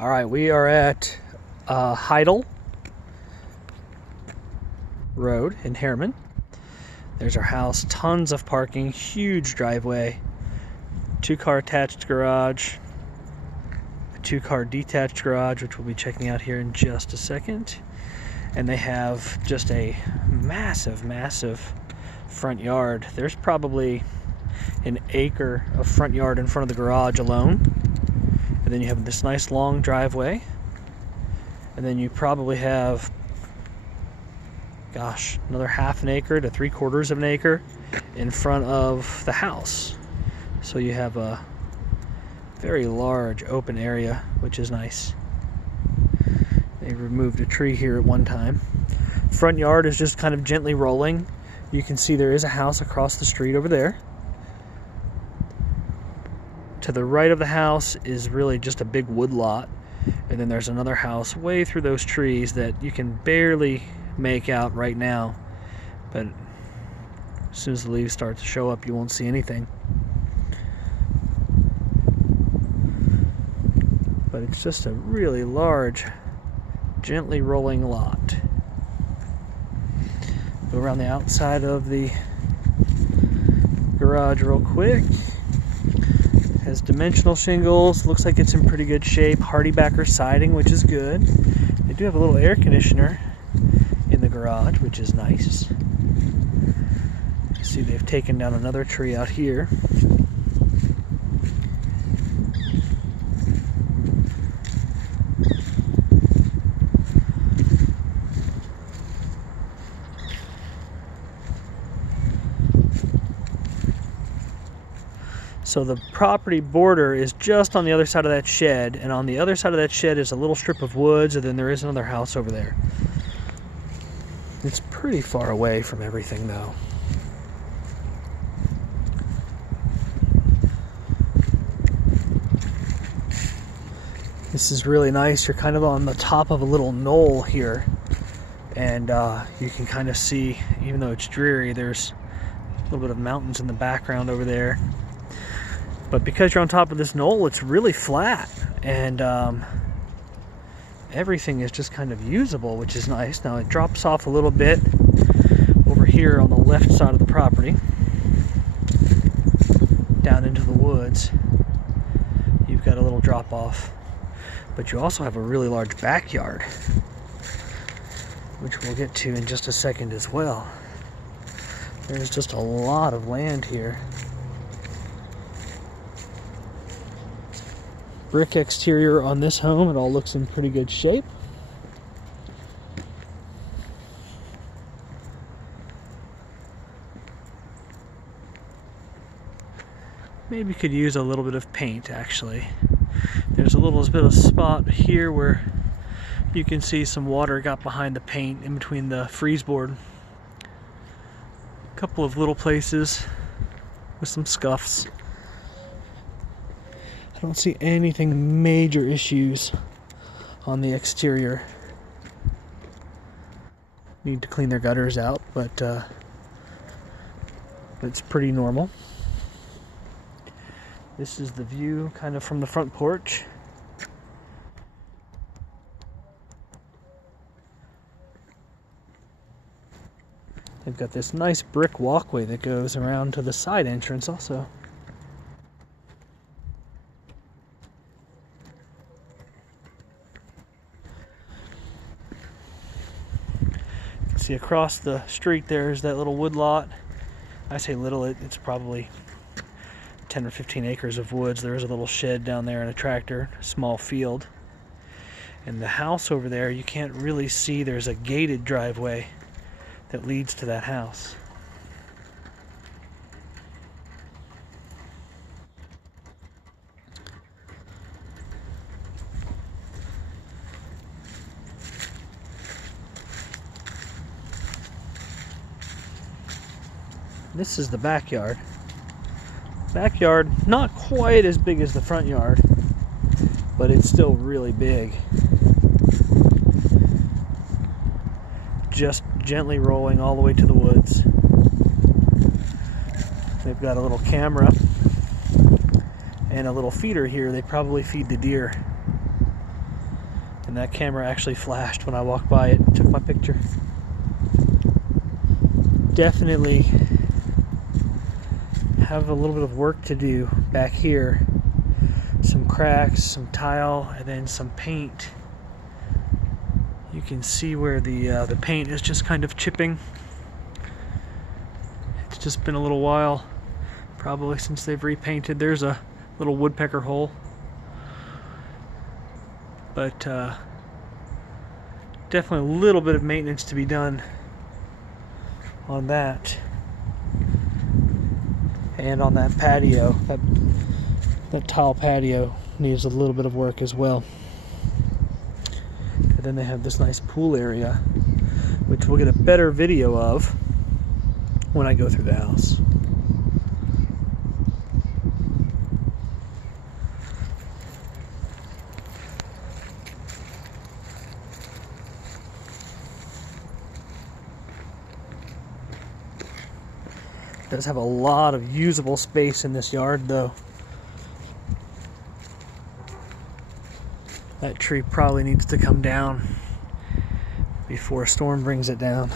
All right, we are at Heidle Road in Harriman. There's our house, tons of parking, huge driveway, 2-car attached garage, a 2-car detached garage, which we'll be checking out here in just a second. And they have just a massive, massive front yard. There's probably an acre of front yard in front of the garage alone. And then you have this nice long driveway. And then you probably have, gosh, another half an acre to 3/4 of an acre in front of the house. So you have a very large open area, which is nice. They removed a tree here at one time. Front yard is just kind of gently rolling. You can see there is a house across the street over there. To the right of the house is really just a big wood lot. And then there's another house way through those trees that you can barely make out right now. But as soon as the leaves start to show up, you won't see anything. But it's just a really large, gently rolling lot. Go around the outside of the garage real quick. Has dimensional shingles, looks like it's in pretty good shape. Hardy backer siding, which is good. They do have a little air conditioner in the garage, which is nice. You see they've taken down another tree out here. So the property border is just on the other side of that shed, and on the other side of that shed is a little strip of woods, and then there is another house over there. It's pretty far away from everything though. This is really nice. You're kind of on the top of a little knoll here, and you can kind of see, even though it's dreary, there's a little bit of mountains in the background over there. But because you're on top of this knoll, it's really flat, and everything is just kind of usable, which is nice. Now it drops off a little bit over here on the left side of the property, down into the woods. You've got a little drop off, but you also have a really large backyard, which we'll get to in just a second as well. There's just a lot of land here. Brick exterior on this home. It all looks in pretty good shape. Maybe could use a little bit of paint actually. There's a little bit of spot here where you can see some water got behind the paint in between the freeze board. A couple of little places with some scuffs. I don't see anything major issues on the exterior. Need to clean their gutters out, but it's pretty normal. This is the view kind of from the front porch. They've got this nice brick walkway that goes around to the side entrance also. See across the street there's that little wood lot. I say little, it's probably 10 or 15 acres of woods. There is a little shed down there and a tractor, a small field. And the house over there, you can't really see. There's a gated driveway that leads to that house. This is the backyard. Backyard, not quite as big as the front yard, but it's still really big. Just gently rolling all the way to the woods. They've got a little camera and a little feeder here. They probably feed the deer. And that camera actually flashed when I walked by it and took my picture. Definitely have a little bit of work to do back here. Some cracks, some tile, and then some paint. You can see where the paint is just kind of chipping. It's just been a little while, probably since they've repainted. There's a little woodpecker hole. But definitely a little bit of maintenance to be done on that. And on that patio, that tile patio needs a little bit of work as well. And then they have this nice pool area, which we'll get a better video of when I go through the house. It does have a lot of usable space in this yard though. That tree probably needs to come down before a storm brings it down.